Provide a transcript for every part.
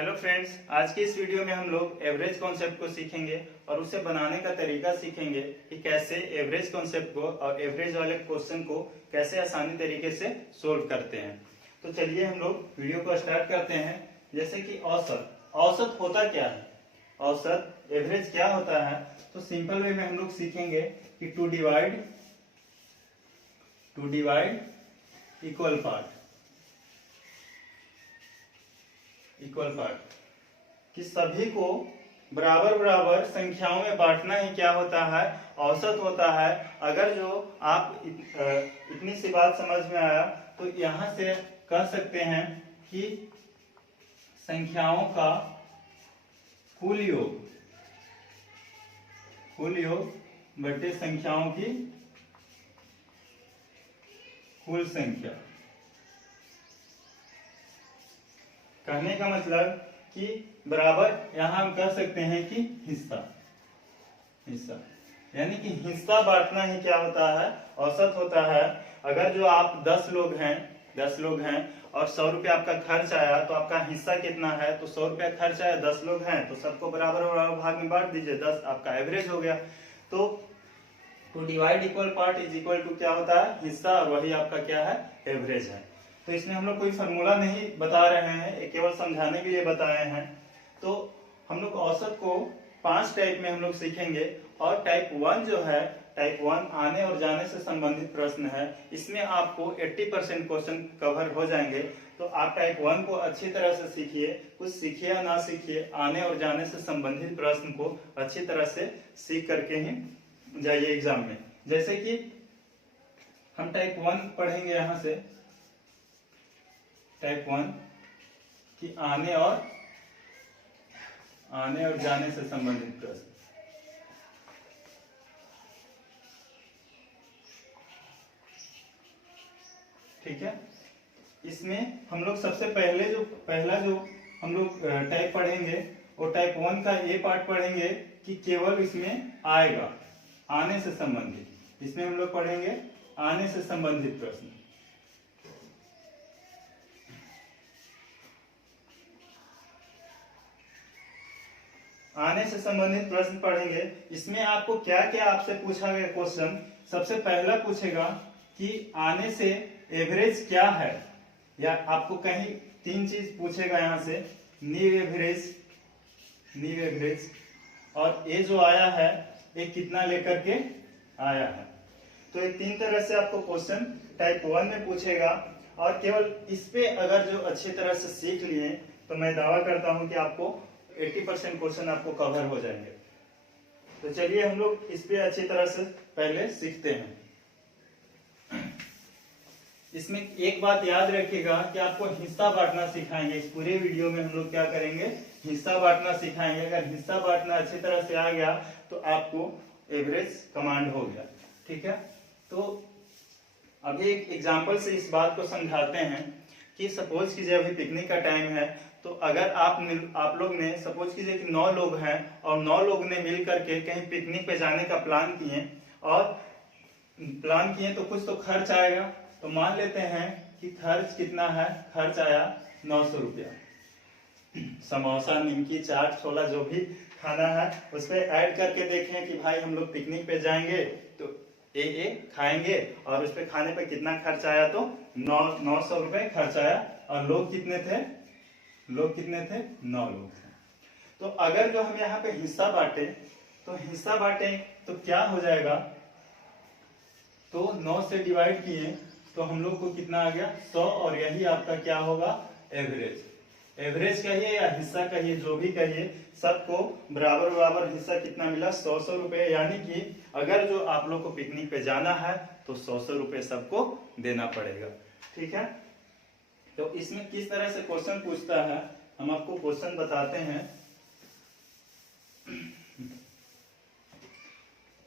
Hello friends, आज की इस वीडियो में हम लोग एवरेज कॉन्सेप्ट को सीखेंगे और उसे बनाने का तरीका सीखेंगे कि कैसे एवरेज कॉन्सेप्ट को और एवरेज वाले क्वेश्चन को कैसे आसानी तरीके से सोल्व करते हैं। तो चलिए हम लोग वीडियो को स्टार्ट करते हैं। जैसे कि औसत होता क्या है, औसत एवरेज क्या होता है, तो सिंपल वे में हम लोग सीखेंगे कि टू डिवाइड इक्वल पार्ट कि सभी को बराबर बराबर संख्याओं में बांटना ही क्या होता है, औसत होता है। अगर जो आप इतनी सी बात समझ में आया तो यहां से कह सकते हैं कि संख्याओं का कुल योग बटे संख्याओं की कुल संख्या। कहने का मतलब कि बराबर यहां हम कह सकते हैं कि हिस्सा यानी कि हिस्सा बांटना ही क्या होता है, औसत होता है। अगर जो आप 10 लोग हैं और 100 रुपये आपका खर्च आया तो आपका हिस्सा कितना है, तो 100 रुपया खर्च आया, 10 लोग हैं तो सबको बराबर बराबर भाग में बांट दीजिए, 10 आपका एवरेज हो गया। तो two divide equal part is equal to क्या होता है, हिस्सा, और वही आपका क्या है, एवरेज है। तो इसमें हम लोग कोई फॉर्मूला नहीं बता रहे हैं, केवल समझाने के लिए बताए हैं। तो हम लोग औसत को 5 टाइप में हम लोग सीखेंगे और टाइप 1 जो है, टाइप 1 आने और जाने से संबंधित प्रश्न है। इसमें आपको 80% क्वेश्चन कवर हो जाएंगे। तो आप टाइप 1 को अच्छी तरह से सीखिए, कुछ सीखिए या ना सीखिए, आने और जाने से संबंधित प्रश्न को अच्छी तरह से सीख करके ही जाइए एग्जाम में। जैसे कि हम टाइप 1 पढ़ेंगे, यहां से टाइप 1 कि आने और जाने से संबंधित प्रश्न। ठीक है, इसमें हम लोग सबसे पहला जो हम लोग टाइप पढ़ेंगे वो टाइप 1 का ए पार्ट पढ़ेंगे कि केवल इसमें आएगा आने से संबंधित। इसमें हम लोग पढ़ेंगे आने से संबंधित प्रश्न। आने से संबंधित प्रश्न पढ़ेंगे। इसमें आपको क्या क्या आपसे पूछा गया क्वेश्चन, सबसे पहला पूछेगा कि आने से एवरेज क्या है, या आपको कहीं 3 चीज पूछेगा यहां से, न्यू एवरेज, और ये जो आया है ये कितना लेकर के आया है। तो ये 3 तरह से आपको क्वेश्चन टाइप 1 में पूछेगा। और केवल इस पे अगर जो अच्छी तरह से सीख लिए तो मैं दावा करता हूं कि आपको 80% क्वेश्चन आपको कवर हो जाएंगे। तो चलिए हम लोग इस पे अच्छी तरह से पहले सीखते हैं। इसमें एक बात याद रखिएगा कि आपको हिस्सा बांटना सिखाएंगे। इस पूरे वीडियो में हम लोग क्या करेंगे, हिस्सा बांटना सिखाएंगे। अगर हिस्सा बांटना अच्छी तरह से आ गया तो आपको एवरेज कमांड हो गया। ठीक है, तो अभी एक एग्जांपल से इस बात को समझाते हैं कि सपोज कीजिए अभी पिकनिक का टाइम है। तो अगर आप लोग ने सपोज कीजिए कि 9 लोग हैं और 9 लोग ने मिल करके कहीं पिकनिक पे जाने का प्लान किए तो कुछ तो खर्च आएगा। तो मान लेते हैं कि खर्च कितना है, खर्च आया 900 रुपया। समोसा, निमकी, चाट, छोला जो भी खाना है उस पर ऐड करके देखें कि भाई हम लोग पिकनिक पे जाएंगे तो ये खाएंगे, और उस पे खाने पे कितना खर्च आया, तो 900 रुपए खर्च आया। और लोग कितने थे, 9 लोग थे। तो अगर जो हम यहाँ पे हिस्सा बांटे तो क्या हो जाएगा, तो 9 से डिवाइड किए तो हम लोग को कितना आ गया, 100। और यही आपका क्या होगा, एवरेज कहिए या हिस्सा कहिए, जो भी कहिए, सबको बराबर बराबर हिस्सा कितना मिला, 100 रुपए। यानी कि अगर जो आप लोग को पिकनिक पे जाना है तो 100 रुपए सबको देना पड़ेगा। ठीक है, तो इसमें किस तरह से क्वेश्चन पूछता है हम आपको क्वेश्चन बताते हैं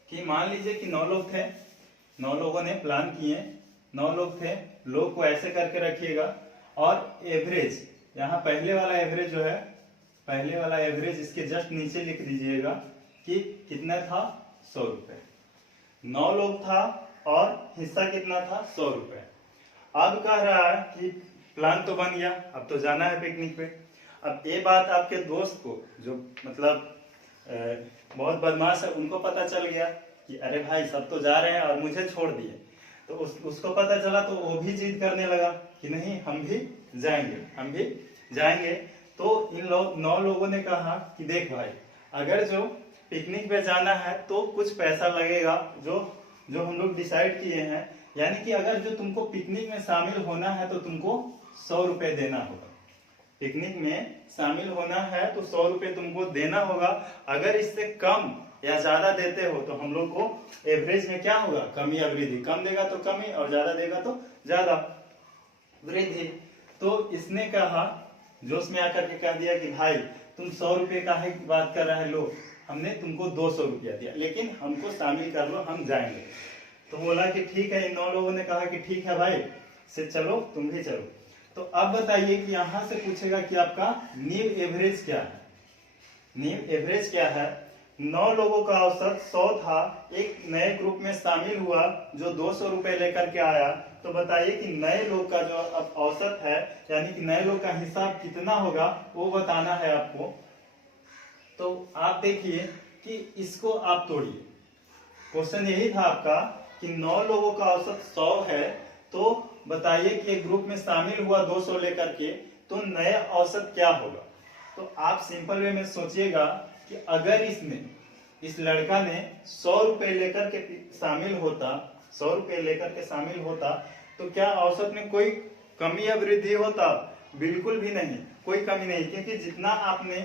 कि मान लीजिए कि 9 लोग थे, 9 लोगों ने प्लान किए, 9 लोग थे, लोग को ऐसे करके रखिएगा। और एवरेज, यहाँ पहले वाला एवरेज जो है, पहले वाला एवरेज इसके जस्ट नीचे लिख दीजिएगा कि कितना था, 100 रुपए। 9 लोग था और हिस्सा कितना था, 100 रुपए। अब कह रहा है कि प्लान तो बन गया, अब तो जाना है पिकनिक पे। अब ये बात आपके दोस्त को, जो मतलब बहुत बदमाश है, उनको पता चल गया कि अरे भाई सब तो जा रहे हैं और मुझे छोड़ दिए, तो उसको पता चला तो वो भी जिद करने लगा कि नहीं हम भी जाएंगे, हम भी जाएंगे। तो इन 9 लोगों ने कहा कि देख भाई, अगर जो पिकनिक पे जाना है तो कुछ पैसा लगेगा, जो जो हम लोग डिसाइड किए हैं, यानी कि अगर जो तुमको पिकनिक में शामिल होना है तो तुमको 100 रुपए देना होगा। पिकनिक में शामिल होना है तो 100 रुपए तुमको देना होगा। अगर इससे कम या ज्यादा देते हो तो हम लोग को एवरेज में क्या होगा, कमी या वृद्धि। कम देगा तो कमी और ज्यादा देगा तो ज्यादा वृद्धि। तो इसने कहा, जोश में आकर के कह दिया कि भाई तुम 100 रुपये का है बात कर रहे हैं, लो हमने तुमको 200 रुपया दिया, लेकिन हमको शामिल कर लो, हम जाएंगे। तो बोला कि ठीक है। इन 9 लोगों ने कहा कि ठीक है भाई, से चलो, तुम भी चलो। तो अब बताइए कि यहां से पूछेगा कि आपका न्यू एवरेज क्या है। न्यू एवरेज क्या है? 9 लोगों का औसत 100 था, एक नए ग्रुप में शामिल हुआ जो 200 रुपए लेकर के आया। तो बताइए कि नए लोग का जो अब औसत है, यानी कि नए लोग का हिसाब कितना होगा, वो बताना है आपको। तो आप देखिए कि इसको आप तोड़िए। क्वेश्चन यही था आपका कि 9 लोगों का औसत 100 है, तो बताइए कि एक ग्रुप में शामिल हुआ 200 लेकर के, तो नया औसत क्या होगा। तो आप सिंपल वे में सोचिएगा कि अगर इस लड़का ने 100 रुपए लेकर के शामिल होता, 100 रुपए लेकर के शामिल होता, तो क्या औसत में कोई कमी या वृद्धि होता? बिल्कुल भी नहीं, कोई कमी नहीं, क्योंकि जितना आपने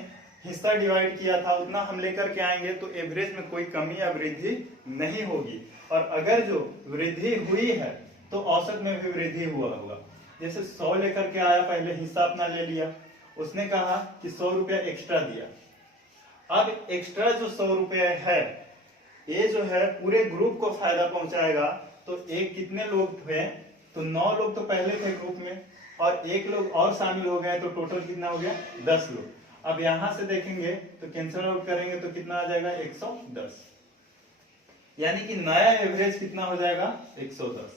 हिस्सा डिवाइड किया था उतना हम लेकर के आएंगे, तो एवरेज में कोई कमी या वृद्धि नहीं होगी। और अगर जो वृद्धि हुई है तो औसत में भी वृद्धि हुआ होगा। जैसे 100 लेकर के आया, पहले हिस्सा अपना ले लिया, उसने कहा कि 100 रुपया एक्स्ट्रा दिया। अब एक्स्ट्रा जो 100 रुपये है, ये जो है पूरे ग्रुप को फायदा पहुंचाएगा। तो एक कितने लोग थे, तो 9 लोग तो पहले थे ग्रुप में, और एक लोग और शामिल हो गए, तो टोटल कितना हो गया, 10 लोग। अब यहां से देखेंगे तो कैंसिल आउट करेंगे तो कितना आ जाएगा, 110। यानी कि नया एवरेज कितना हो जाएगा, 110।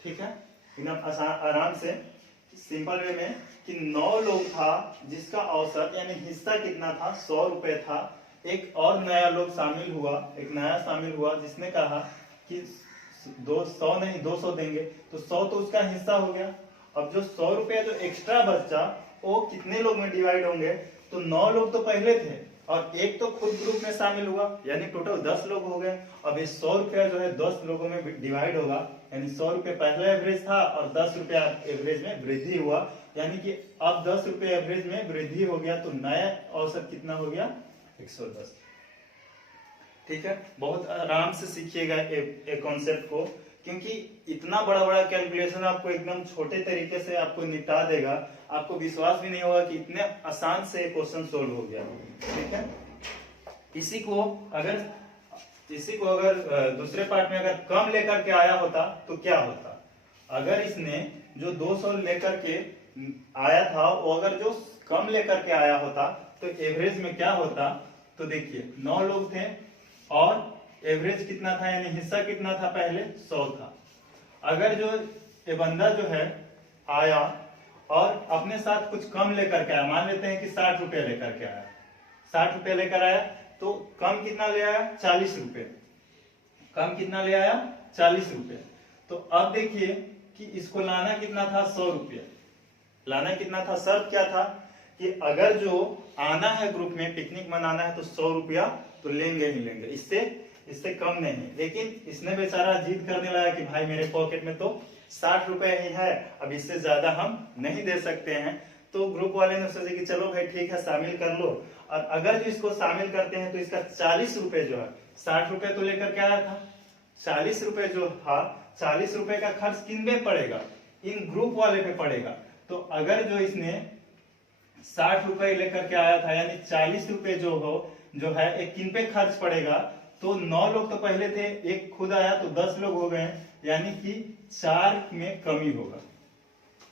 ठीक है, एकदम आराम से सिंपल वे में कि 9 लोग था जिसका औसत यानी हिस्सा कितना था, 100 रुपए था। एक और नया लोग शामिल हुआ, एक नया शामिल हुआ जिसने कहा कि 100 नहीं 200 देंगे, तो 100 तो उसका हिस्सा हो गया। अब जो 100 रुपया जो एक्स्ट्रा बचा वो कितने लोग में डिवाइड होंगे, तो 9 लोग तो पहले थे और एक तो खुद ग्रुप में शामिल हुआ, यानी टोटल 10 लोग हो गए। अब ये 100 रुपया जो है 10 लोगों में डिवाइड होगा, यानी 100 रुपये पहला एवरेज था और 10 रुपया एवरेज में वृद्धि हुआ, यानी कि अब 10 रुपये एवरेज में वृद्धि हो गया, तो नया औसत कितना हो गया, 110। ठीक है, बहुत आराम से सीखिएगा एक कॉन्सेप्ट को, क्योंकि इतना बड़ा बड़ा कैलकुलेशन आपको एकदम छोटे तरीके से आपको निपटा देगा, आपको विश्वास भी नहीं होगा कि इतने आसान से क्वेश्चन सोल्व हो गया। ठीक है, इसी को अगर दूसरे पार्ट में अगर कम लेकर के आया होता तो क्या होता। अगर इसने जो 200 लेकर के आया था वो अगर जो कम लेकर के आया होता तो एवरेज में क्या होता। तो देखिए 9 लोग थे और एवरेज कितना था, यानी हिस्सा कितना था, पहले 100 था। अगर जो ये बंदा जो है आया और अपने साथ कुछ कम लेकर के आया, मान लेते हैं कि 60 रुपये लेकर के आया, 60 रुपये लेकर आया, तो कम कितना ले आया, 40 रुपये। कम कितना ले आया, 40 रुपये। तो अब देखिए कि इसको लाना कितना था, 100 रुपये। लाना कितना था, शर्त क्या था कि अगर जो आना है ग्रुप में, पिकनिक मनाना है, तो 100 रुपया तो लेंगे ही लेंगे, इससे कम नहीं। लेकिन इसने बेचारा जिद करने लगा कि भाई मेरे पॉकेट में तो 60 रुपए ही है, अब इससे ज्यादा हम नहीं दे सकते हैं। तो ग्रुप वाले ने सोचे कि चलो भाई ठीक है शामिल कर लो, और अगर जो इसको शामिल करते हैं तो इसका 40 रुपए जो है, 60 रुपए तो लेकर के आया था, 40 रुपए जो था, 40 रुपए का खर्च किन पे पड़ेगा, इन ग्रुप वाले पे पड़ेगा। तो अगर जो इसने 60 रुपए लेकर के आया था, यानी 40 रुपए जो है एक किन पे खर्च पड़ेगा, तो 9 लोग तो पहले थे, एक खुद आया तो 10 लोग हो गए, यानी कि 4 में कमी होगा,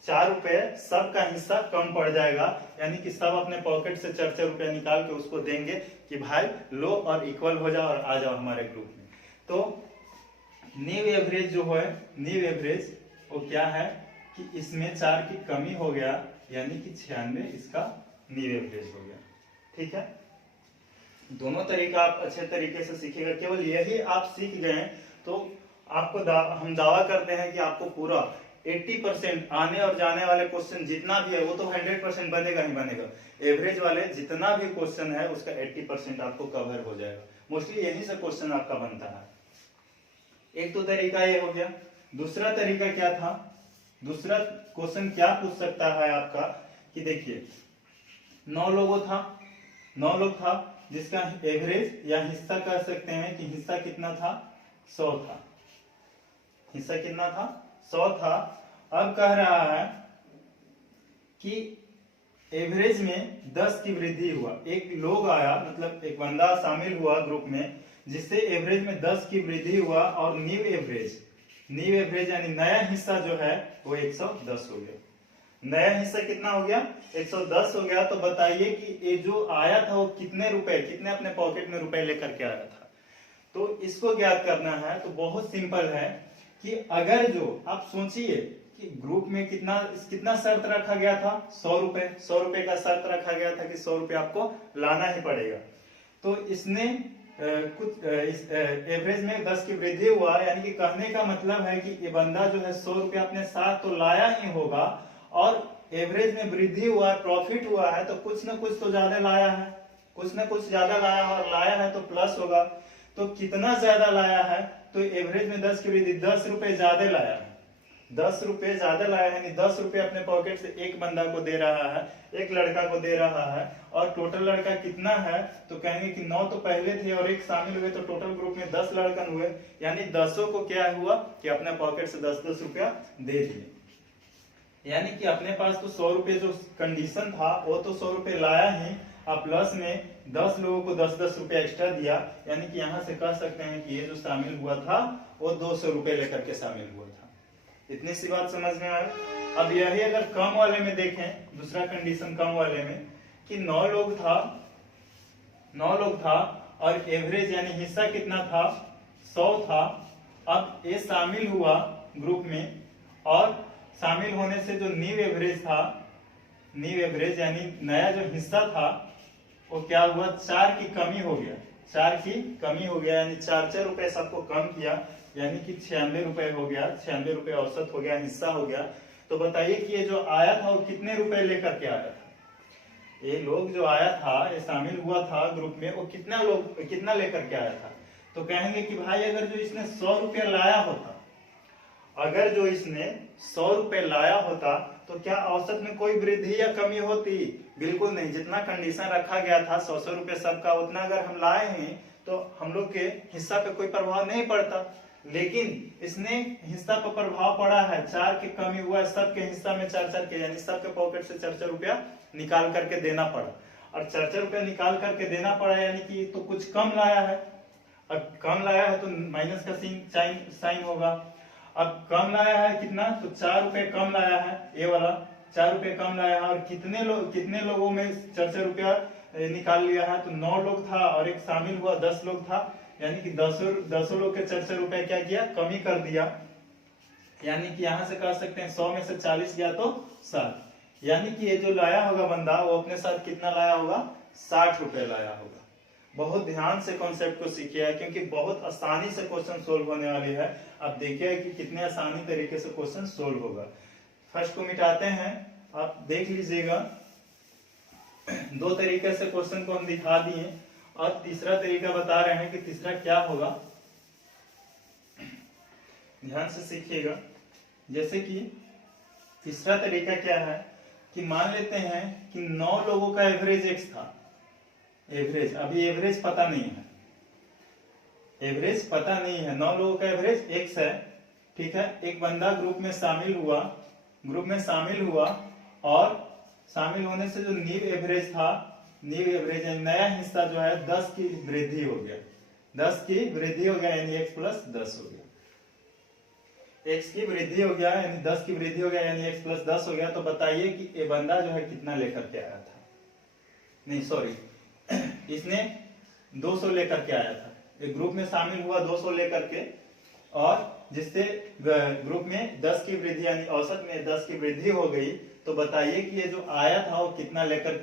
4 रुपए सबका हिस्सा कम पड़ जाएगा, यानी कि सब अपने पॉकेट से 4 रुपया निकाल के उसको देंगे कि भाई लो और इक्वल हो जाओ और आ जाओ हमारे ग्रुप में। तो न्यू एवरेज जो है, न्यू एवरेज वो क्या है कि इसमें 4 की कमी हो गया, यानी कि 96 इसका न्यू एवरेज हो गया। ठीक है, दोनों तरीका आप अच्छे तरीके से सीखेगा। केवल यही आप सीख गए तो आपको हम दावा करते हैं कि आपको पूरा 80% आने और जाने वाले क्वेश्चन जितना भी है वो तो 100% बनेगा ही बनेगा। एवरेज वाले जितना भी क्वेश्चन है उसका 80% आपको कवर हो जाएगा। मोस्टली यही से क्वेश्चन आपका बनता है। एक तो तरीका ये हो गया। दूसरा तरीका क्या था? दूसरा क्वेश्चन क्या पूछ सकता है आपका कि देखिए 9 लोगों था, 9 लोग था जिसका एवरेज या हिस्सा कह सकते हैं कि हिस्सा कितना था? 100 था। हिस्सा कितना था? 100 था। अब कह रहा है कि एवरेज में 10 की वृद्धि हुआ। एक लोग आया, मतलब एक बंदा शामिल हुआ ग्रुप में जिससे एवरेज में 10 की वृद्धि हुआ और न्यू एवरेज यानी नया हिस्सा जो है वो 110 हो गया। नया हिस्सा कितना हो गया? 110 हो गया। तो बताइए कि ये जो आया था वो कितने रुपए, कितने अपने पॉकेट में रुपए लेकर के आया था? तो इसको ज्ञात करना है तो बहुत सिंपल है कि अगर जो आप सोचिए कि ग्रुप में कितना शर्त रखा गया था? 100 रुपए। 100 रुपए का शर्त रखा गया था कि 100 रुपए आपको लाना ही पड़ेगा। तो इसने कुछ इस एवरेज में 10 की वृद्धि हुआ, यानी कि कहने का मतलब है कि ये बंदा जो है 100 रुपया अपने साथ तो लाया ही होगा और एवरेज में वृद्धि हुआ, प्रॉफिट हुआ है तो कुछ ना कुछ तो ज्यादा लाया है, कुछ ना कुछ ज्यादा लाया है और लाया है तो प्लस होगा। तो कितना ज्यादा लाया है? तो एवरेज में 10 की वृद्धि, 10 रुपए ज्यादा लाया है। 10 रुपए ज्यादा लाया है, 10 रुपए अपने पॉकेट से एक बंदा को दे रहा है, एक लड़का को दे रहा है। और टोटल लड़का कितना है? तो कहेंगे कि 9 तो पहले थे और एक शामिल हुए तो टोटल ग्रुप में 10 लड़कन हुए, यानी 10 को क्या हुआ कि अपने पॉकेट से 10-10 रुपया दे दिए। यानी कि अपने पास तो 100 रुपए जो कंडीशन था वो तो 100 रुपए लाया ही, और प्लस में 10 लोगों को 10-10 रुपया एक्स्ट्रा दिया। यानी कि यहाँ से कह सकते हैं कि ये जो शामिल हुआ था वो 200 रुपए लेकर के शामिल हुआ था। इतनी सी बात समझ में आए। अब यही अगर कम वाले में देखें, दूसरा कंडीशन कम वाले में कि 9 लोग था और एवरेज यानी हिस्सा कितना था? 100 था। अब ये शामिल हुआ ग्रुप में और शामिल होने से जो न्यू एवरेज यानी नया जो हिस्सा था वो क्या हुआ? 4 की कमी हो गया। 4 की कमी हो गया यानी 4 रुपए सबको कम किया, यानी कि 96 रुपए हो गया। 96 रुपए औसत हो गया, हिस्सा हो गया। तो बताइए कि ये जो आया था वो कितने रुपए लेकर के आया था? ये लोग जो आया था, ये शामिल हुआ था ग्रुप में, वो कितना लेकर के आया था? तो कहेंगे कि भाई अगर जो इसने 100 रुपया लाया होता, अगर जो इसने 100 रुपए लाया होता तो क्या औसत में कोई वृद्धि या कमी होती? बिल्कुल नहीं। जितना कंडीशन रखा गया था 100 रुपए सबका, उतना अगर हम लाए हैं तो हम लोग के हिस्सा पे कोई प्रभाव नहीं पड़ता। लेकिन इसने हिस्सा पर प्रभाव पड़ा है, 4 की कमी हुआ है, सबके हिस्सा में 4 के, यानी सबके पॉकेट से 4 रुपया निकाल करके देना पड़ा। और 4 रुपया निकाल करके देना पड़ा यानी कि तो कुछ कम लाया है। अब कम लाया है तो माइनस का साइन होगा। अब कम लाया है कितना? तो 4 रुपए कम लाया है, ये वाला 4 रुपए कम लाया है। और कितने लोगों में 4 रुपया निकाल लिया है? तो 9 लोग था और एक शामिल हुआ 10 लोग था, यानी कि 10 लोग के 4 रुपए क्या किया? कमी कर दिया। यानी कि यहां से कह सकते हैं 100 में से 40 गया तो 60, यानी कि ये जो लाया होगा बंदा वो अपने साथ कितना लाया होगा? 60 रुपए लाया होगा। बहुत ध्यान से कॉन्सेप्ट को सीखिए क्योंकि बहुत आसानी से क्वेश्चन सोल्व होने वाली है। आप देखिए कि कितने आसानी तरीके से क्वेश्चन सोल्व होगा। फर्स्ट को मिटाते हैं, आप देख लीजिएगा। 2 तरीके से क्वेश्चन को हम दिखा दिए और तीसरा तरीका बता रहे हैं कि तीसरा क्या होगा। ध्यान से सीखिएगा। जैसे कि तीसरा तरीका क्या है कि मान लेते हैं कि 9 लोगों का एवरेज x था। एवरेज, अभी एवरेज पता नहीं है, 9 लोगों का एवरेज x है। ठीक है, एक बंदा ग्रुप में शामिल हुआ और शामिल होने से जो न्यू एवरेज यानी नया हिस्सा जो है 10 की वृद्धि हो गया। 10 की वृद्धि हो गया यानी x प्लस 10 हो गया। x की वृद्धि हो गया यानी 10 की वृद्धि हो गया यानी x प्लस 10 हो गया। तो बताइए कि ये बंदा जो है कितना लेकर के आया था? नहीं सॉरी, इसने 200 लेकर के आया था। एक ग्रुप में शामिल हुआ 200 लेकर के और जिससे ग्रुप में 10 की वृद्धि यानी औसत में 10 की वृद्धि हो गई, तो बताइए कि ये जो आया था वो कितना लेकर,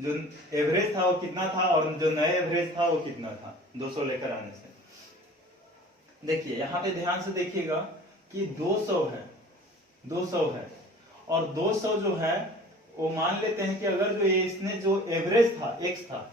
जो एवरेज था वो कितना था और जो नया एवरेज था वो कितना था 200 लेकर आने से। देखिए यहाँ पे ध्यान से देखिएगा कि 200 है, 200 है और 200 जो है वो मान लेते हैं कि अगर जो ये इसने जो एवरेज था x था,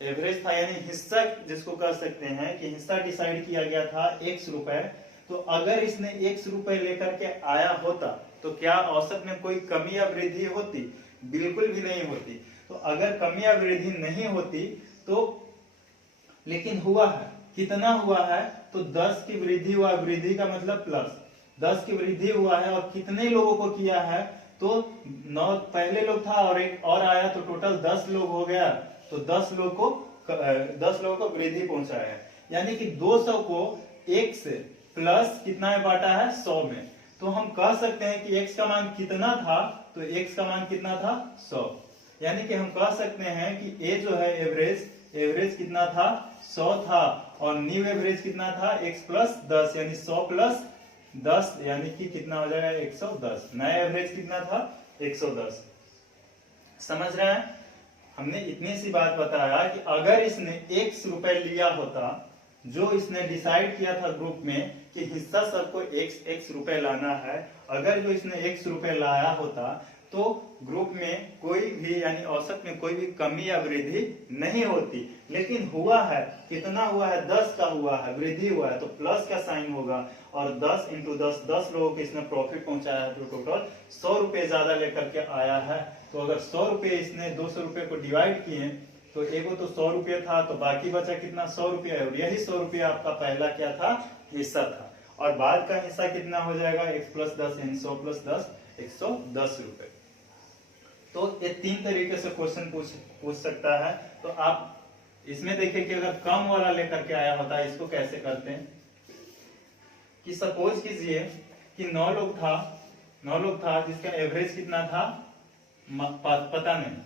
एवरेज था यानी हिस्सा जिसको कह सकते हैं कि हिस्सा डिसाइड किया गया था x रुपए, तो अगर इसने x रुपए लेकर के आया होता तो क्या औसत में कोई कमी या वृद्धि होती? बिल्कुल भी नहीं होती। तो अगर कमी या वृद्धि नहीं होती तो, लेकिन हुआ है, कितना हुआ है? तो 10 की वृद्धि हुआ, वृद्धि का मतलब प्लस 10 की वृद्धि हुआ है और कितने लोगों को किया है? तो 9 पहले लोग था और एक और आया तो टोटल 10 लोग हो गया, तो 10 लोगों को वृद्धि पहुंचाया है। यानी कि 200 को 1 से प्लस कितना में बांटा है? 100 में। तो हम कह सकते हैं कि x का मान कितना था? तो x का मान कितना था? 100। यानी कि हम कह सकते हैं कि a जो है एवरेज कितना था? 100 था और न्यू एवरेज कितना था? x प्लस 10 यानी 100 प्लस 10 यानी कि कितना हो जाएगा? 110। नया एवरेज कितना था? 110। समझ रहे हैं? हमने इतनी सी बात बताया कि अगर इसने x रुपए लिया होता, जो इसने डिसाइड किया था ग्रुप में कि हिस्सा सबको x रुपए लाना है, अगर जो इसने x रुपए लाया होता तो ग्रुप में कोई भी यानी औसत में कोई भी कमी या वृद्धि नहीं होती। लेकिन हुआ है, कितना हुआ है? 10 का हुआ है, वृद्धि हुआ है, तो प्लस का साइन होगा और 10 इंटू 10, 10 लोगों को इसने प्रॉफिट पहुंचाया है, तो टोटल 100 रुपए ज्यादा लेकर के आया है। तो अगर 100 रुपए इसने 200 रुपए को डिवाइड किए तो एगो तो 100 रुपये था, तो बाकी बचा कितना? 100 रुपया, और यही 100 रुपया आपका पहला क्या था? हिस्सा था। और बाद का हिस्सा कितना हो जाएगा? x प्लस 10 यानी 100 प्लस 10, 110 रुपए। तो ये 3 तरीके से क्वेश्चन पूछ सकता है। तो आप इसमें देखिए कि अगर कम वाला लेकर के आया होता है, इसको कैसे करते हैं कि सपोज कीजिए कि 9 लोग था जिसका एवरेज कितना था? पता नहीं,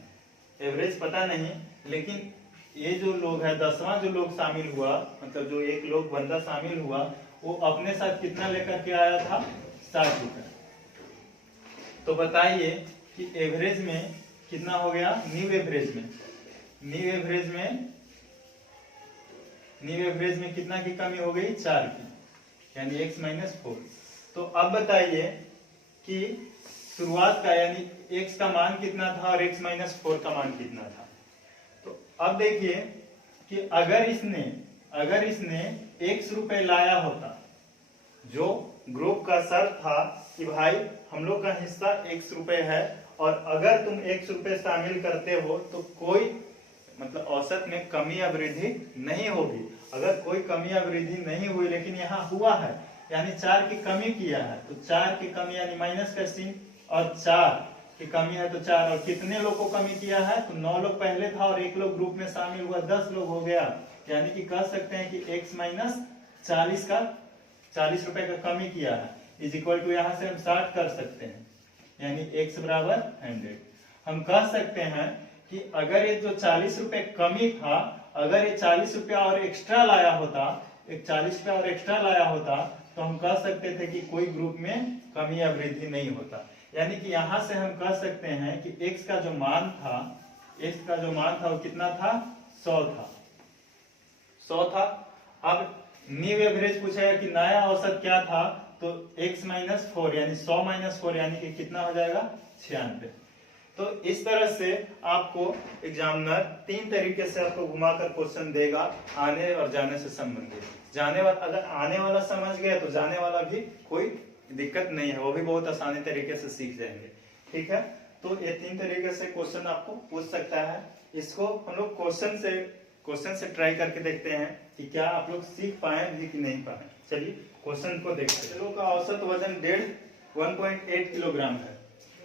एवरेज पता नहीं, लेकिन ये जो लोग है 10वां जो लोग शामिल हुआ, मतलब जो एक लोग बंदा शामिल हुआ, वो अपने साथ कितना लेकर के आया था? 60 रुपए। तो बताइए कि एवरेज में कितना हो गया? न्यू एवरेज में कितना की कमी हो गई? 4 की, यानी x माइनस 4। तो अब बताइए कि शुरुआत का यानी x का मान कितना था और x माइनस 4 का मान कितना था। तो अब देखिए कि अगर इसने x रुपए लाया होता, जो ग्रुप का शर्त था कि भाई हम लोग का हिस्सा x रुपए है और अगर तुम x रुपए शामिल करते हो तो कोई मतलब औसत में कमी या वृद्धि नहीं होगी। अगर कोई कमी या वृद्धि नहीं हुई, लेकिन यहाँ हुआ है यानी 4 की कमी किया है, तो 4 की कमी यानी माइनस का चिन्ह, और 4 की कमी है तो 4, और कितने लोग को कमी किया है? तो 9 लोग पहले था और एक लोग ग्रुप में शामिल हुआ, 10 लोग हो गया। यानी कि कह सकते हैं कि x माइनस 40 रुपए का कमी किया है, इज इक्वल टू यहाँ से हम 60 कर सकते हैं, यानी x बराबर 100। हम कह सकते हैं कि अगर ये जो 40 रुपए कमी था, अगर ये 40 रुपया और एक्स्ट्रा लाया होता, एक 40 रुपया और एक्स्ट्रा लाया होता, तो हम कह सकते थे कि कोई ग्रुप में कमी या वृद्धि नहीं होता। यानी कि यहां से हम कह सकते हैं कि x का जो मान था वो कितना था? 100 था। अब न्यू एवरेज पूछेगा कि नया औसत क्या था, तो x माइनस 4 यानी 100 माइनस 4 यानी कि कितना हो जाएगा? 96। तो इस तरह से आपको एग्जामिनर 3 तरीके से आपको घुमाकर क्वेश्चन देगा, आने और जाने से संबंधित। अगर आने वाला समझ गए तो जाने वाला भी कोई दिक्कत नहीं है, वो भी बहुत आसानी तरीके से सीख जाएंगे। ठीक है, तो ये 3 तरीके से क्वेश्चन आपको पूछ सकता है। इसको हम लोग क्वेश्चन से ट्राई करके देखते हैं कि क्या आप लोग सीख पाए भी कि नहीं पाए। चलिए क्वेश्चन को देखते हैं। लोगों का औसत वजन 1.8 किलोग्राम है।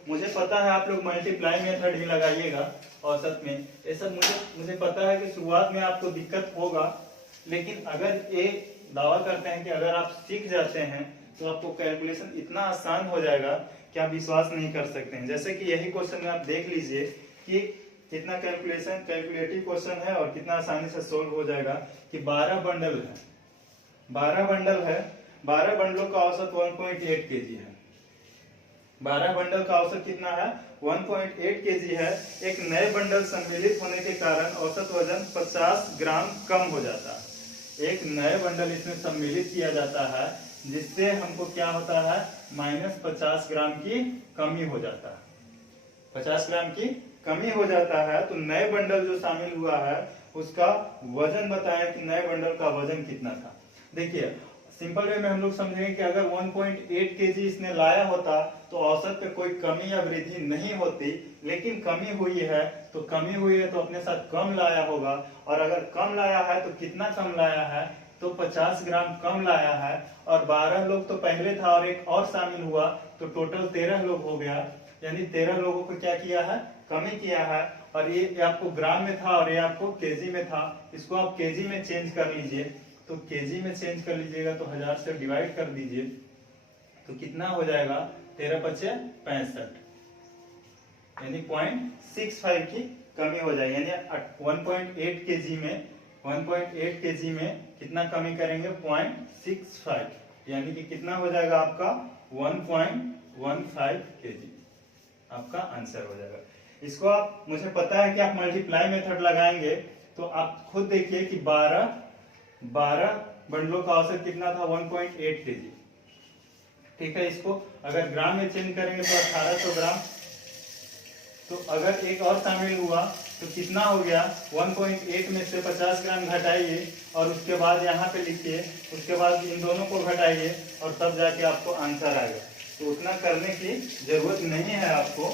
मुझे पता है आप लोग मल्टीप्लाई मेथड ही लगाइएगा औसत में, ये सब मुझे पता है कि शुरुआत में आपको दिक्कत होगा, लेकिन अगर ये दावा करते हैं कि अगर आप सीख जाते हैं तो आपको कैलकुलेशन इतना आसान हो जाएगा कि आप विश्वास नहीं कर सकते हैं। जैसे कि यही क्वेश्चन में आप देख लीजिए कि कितना कैलकुलेटिव क्वेश्चन है और कितना आसानी से सोल्व हो जाएगा कि 12 बंडल है 12 बंडलों का औसत 1.8 केजी है। 12 बंडल का औसत कितना है? 1.8 केजी है। एक नए बंडल सम्मिलित होने के कारण औसत वजन 50 ग्राम कम हो जाता है। एक नए बंडल इसमें सम्मिलित किया जाता है, जिससे हमको क्या होता है? -50 ग्राम की कमी हो जाता है। 50 ग्राम की कमी हो जाता है। तो नए बंडल जो शामिल हुआ है उसका वजन बताएं कि नए बंडल का वजन कितना था। देखिए सिंपल वे में हम लोग समझेंगे कि अगर 1.8 केजी इसने लाया होता तो औसत पे कोई कमी या वृद्धि नहीं होती, लेकिन कमी हुई है तो कमी हुई है तो अपने साथ कम लाया होगा। और अगर कम लाया है तो कितना कम लाया है? तो 50 ग्राम कम लाया है। और 12 लोग तो पहले था और एक और शामिल हुआ तो टोटल 13 लोग हो गया। यानी 13 लोगों को क्या किया है? कमी किया है। और ये आपको ग्राम में था और ये आपको केजी में था। इसको आप केजी में चेंज कर लीजिए। तो केजी में चेंज कर लीजिएगा तो 1000 से डिवाइड कर दीजिए तो कितना हो जाएगा? 13 पचे 65, यानी 0.65 की कमी हो जाएगी। यानी 1.8 केजी में 1.8 केजी में कितना कमी करेंगे? 0.65, यानी कि कितना हो जाएगा आपका? 1.15 केजी आपका आंसर हो जाएगा। इसको आप, मुझे पता है कि आप मल्टीप्लाई मेथड लगाएंगे तो आप खुद देखिए कि 12 बंडलों का औसत कितना था? 1.8 केजी। ठीक है, इसको अगर ग्राम में चेंज करेंगे तो 1800 ग्राम। तो अगर एक और शामिल हुआ तो कितना हो गया? 1.8 में से 50 ग्राम घटाइए और उसके बाद यहाँ पे लिखिए, उसके बाद इन दोनों को घटाइए और तब जाके आपको आंसर आएगा। तो उतना करने की जरूरत नहीं है आपको।